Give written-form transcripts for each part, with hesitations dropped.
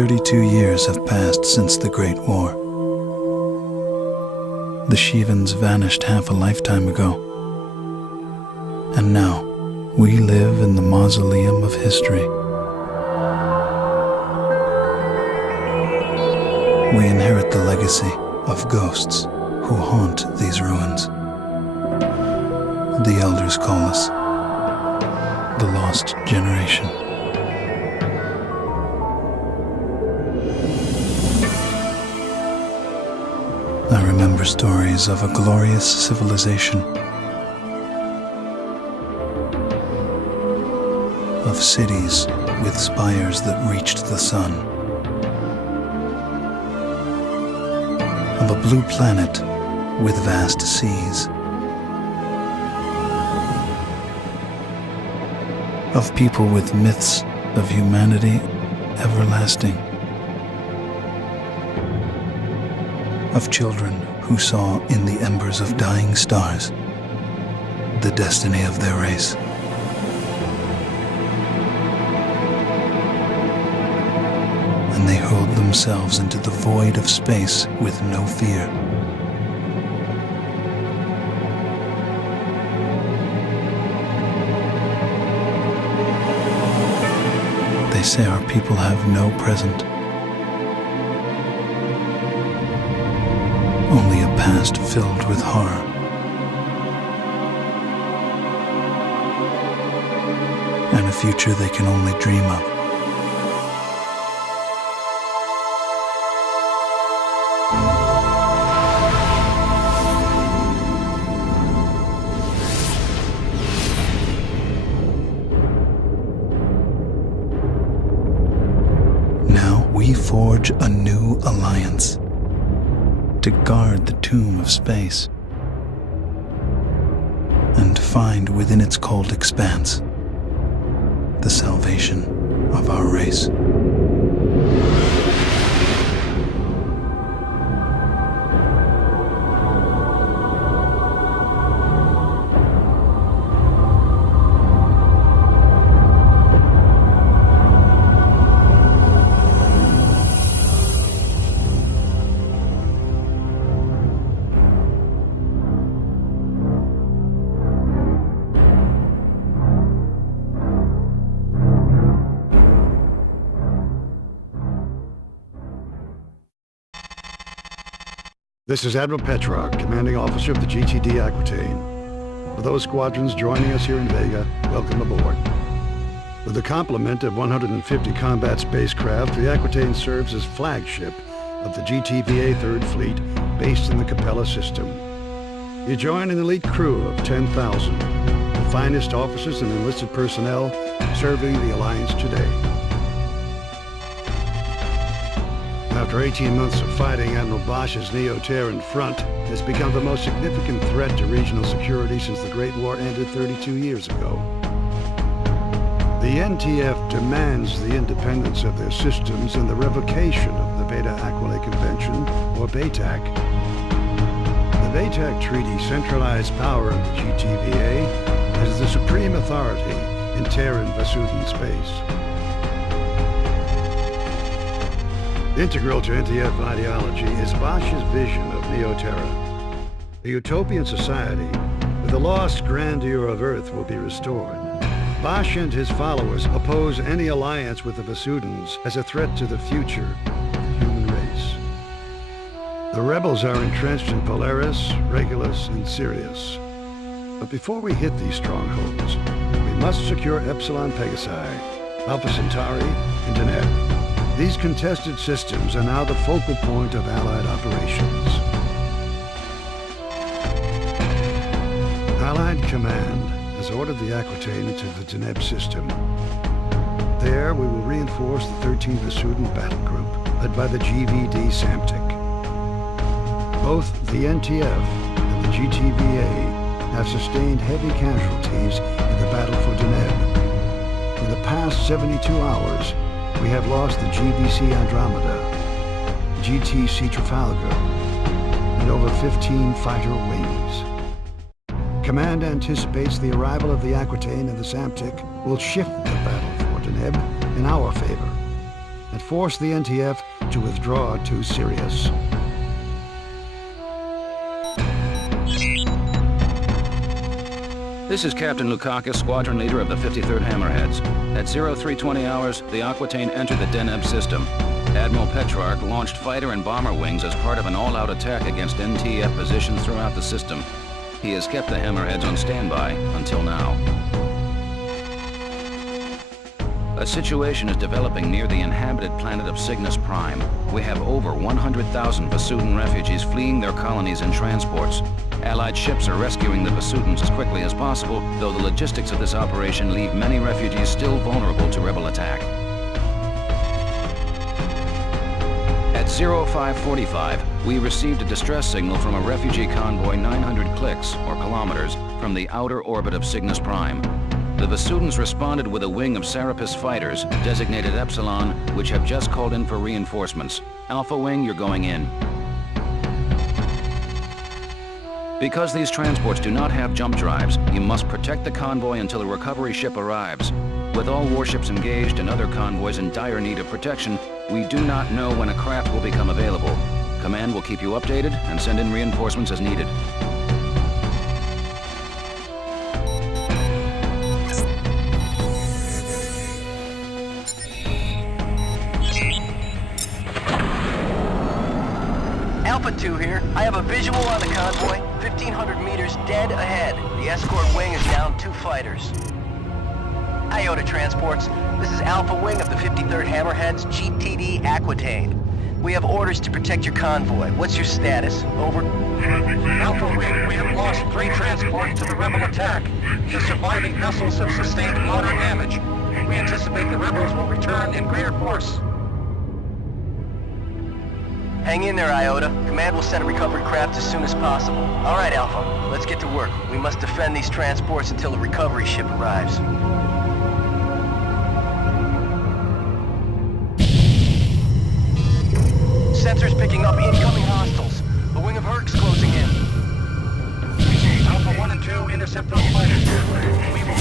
32 years have passed since the Great War. The Shivans vanished half a lifetime ago. And now, we live in the mausoleum of history. We inherit the legacy of ghosts who haunt these ruins. The elders call us the Lost Generation. I remember stories of a glorious civilization, of cities with spires that reached the sun, of a blue planet with vast seas, of people with myths of humanity everlasting, of children who saw in the embers of dying stars the destiny of their race. And they hurled themselves into the void of space with no fear. They say our people have no present, only a past filled with horror. And a future they can only dream of. Now we forge a new alliance to guard the tomb of space and find within its cold expanse the salvation of our race. This is Admiral Petrarch, Commanding Officer of the GTD Aquitaine. For those squadrons joining us here in Vega, welcome aboard. With a complement of 150 combat spacecraft, the Aquitaine serves as flagship of the GTVA 3rd Fleet based in the Capella system. You join an elite crew of 10,000, the finest officers and enlisted personnel serving the Alliance today. After 18 months of fighting, Admiral Bosch's Neo-Terran front has become the most significant threat to regional security since the Great War ended 32 years ago. The NTF demands the independence of their systems and the revocation of the Beta-Aquila Convention, or BATAC. The BATAC Treaty centralized power of the GTVA as the supreme authority in Terran Vasudan space. Integral to NTF ideology is Bosch's vision of Neo-Terra. A utopian society where the lost grandeur of Earth will be restored. Bosch and his followers oppose any alliance with the Vasudans as a threat to the future of the human race. The rebels are entrenched in Polaris, Regulus, and Sirius. But before we hit these strongholds, we must secure Epsilon Pegasi, Alpha Centauri, and Deneb. These contested systems are now the focal point of Allied operations. Allied Command has ordered the Aquitaine into the Deneb system. There, we will reinforce the 13th Vasudan Battle Group, led by the GVD Samtic. Both the NTF and the GTVA have sustained heavy casualties in the battle for Deneb. In the past 72 hours, we have lost the GVC Andromeda, the GTC Trafalgar, and over 15 fighter wings. Command anticipates the arrival of the Aquitaine and the Samtic will shift the battle for Deneb in our favor. At force the NTF to withdraw to Sirius. This is Captain Lukakis, squadron leader of the 53rd Hammerheads. At 0320 hours, the Aquitaine entered the Deneb system. Admiral Petrarch launched fighter and bomber wings as part of an all-out attack against NTF positions throughout the system. He has kept the Hammerheads on standby until now. A situation is developing near the inhabited planet of Cygnus Prime. We have over 100,000 Vasudan refugees fleeing their colonies in transports. Allied ships are rescuing the Vasudans as quickly as possible, though the logistics of this operation leave many refugees still vulnerable to rebel attack. At 0545, we received a distress signal from a refugee convoy 900 clicks, or kilometers, from the outer orbit of Cygnus Prime. The Vasudans responded with a wing of Serapis fighters, designated Epsilon, which have just called in for reinforcements. Alpha Wing, you're going in. Because these transports do not have jump drives, you must protect the convoy until a recovery ship arrives. With all warships engaged and other convoys in dire need of protection, we do not know when a craft will become available. Command will keep you updated and send in reinforcements as needed. Alpha 2 here. I have a visual on the convoy, 1,500 meters dead ahead. The escort wing is down 2 fighters. Iota transports. This is Alpha Wing of the 53rd Hammerheads, GTD Aquitaine. We have orders to protect your convoy. What's your status? Over. Alpha Wing, we have lost 3 transports to the rebel attack. The surviving vessels have sustained moderate damage. We anticipate the rebels will return in greater force. Hang in there, Iota. Command will send a recovery craft as soon as possible. All right, Alpha. Let's get to work. We must defend these transports until the recovery ship arrives. Sensors picking up incoming hostiles. The wing of Herc's closing in. Alpha 1 and 2 intercept those fighters. We will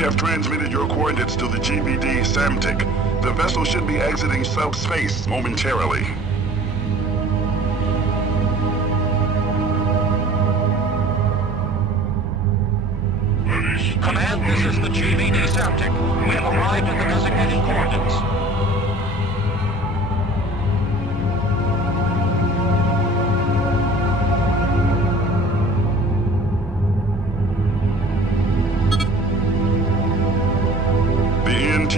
have transmitted your coordinates to the GBD Samtic. The vessel should be exiting subspace momentarily. Command, this is the GVD Samtic. We have arrived at the designated coordinates. The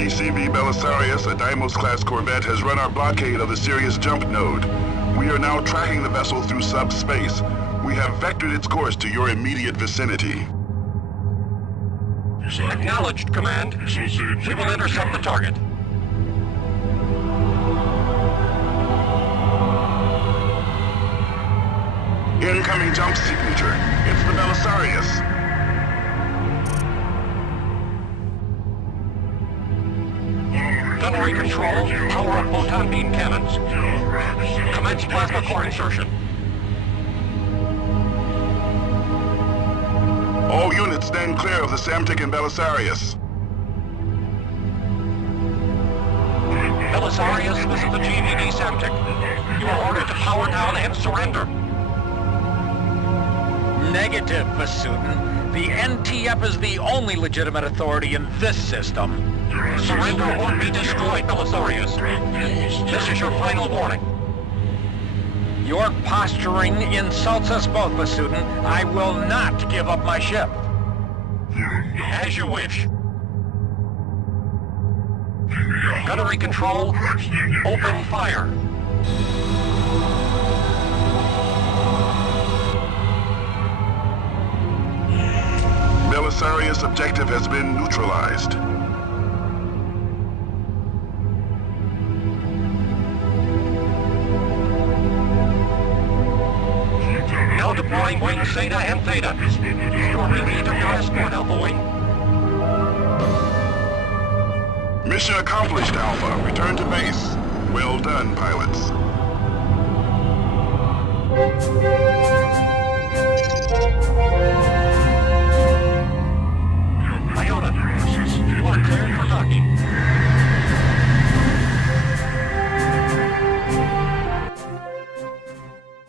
NTCV Belisarius, a Deimos-class corvette, has run our blockade of the Sirius jump node. We are now tracking the vessel through subspace. We have vectored its course to your immediate vicinity. Acknowledged, Command. We will intercept the target. Incoming jump signature. It's the Belisarius. Gunnery control, power up photon beam cannons. Commence plasma core insertion. All units stand clear of the Samtic and Belisarius. Belisarius, this is the GVD Samtic. You are ordered to power down and surrender. Negative, Basudin. The NTF is the only legitimate authority in this system. Surrender or be destroyed, Belisarius. This is your final warning. Your posturing insults us both, Basudin. I will not give up my ship. As you wish. Gunnery control, open fire. Belisarius objective has been neutralized. Now deploying wings Zeta and Theta. You are relieved of your escort, Alpha Wing. Mission accomplished, Alpha. Return to base. Well done, pilots. Iota, you are cleared for docking.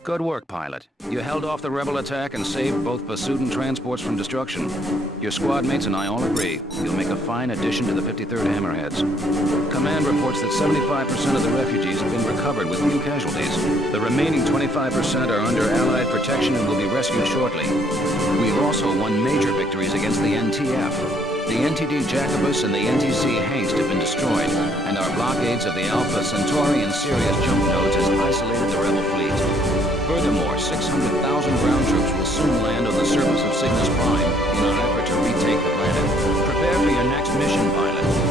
Good work, pilot. You held off the rebel attack and saved both Basudin transports from destruction. Your squad mates and I all agree you'll make a fine addition to the 53rd Hammerheads. Command reports that 75% of the refugees have been recovered with few casualties. The remaining 25% are under Allied protection and will be rescued shortly. We've also won major victories against the NTF. The NTD Jacobus and the NTC Haste have been destroyed, and our blockades of the Alpha Centauri and Sirius jump nodes has isolated the rebel fleet. Furthermore, 600,000 ground troops will soon land on the surface of Cygnus Prime in our effort to retake the planet. Prepare for your next mission, pilot.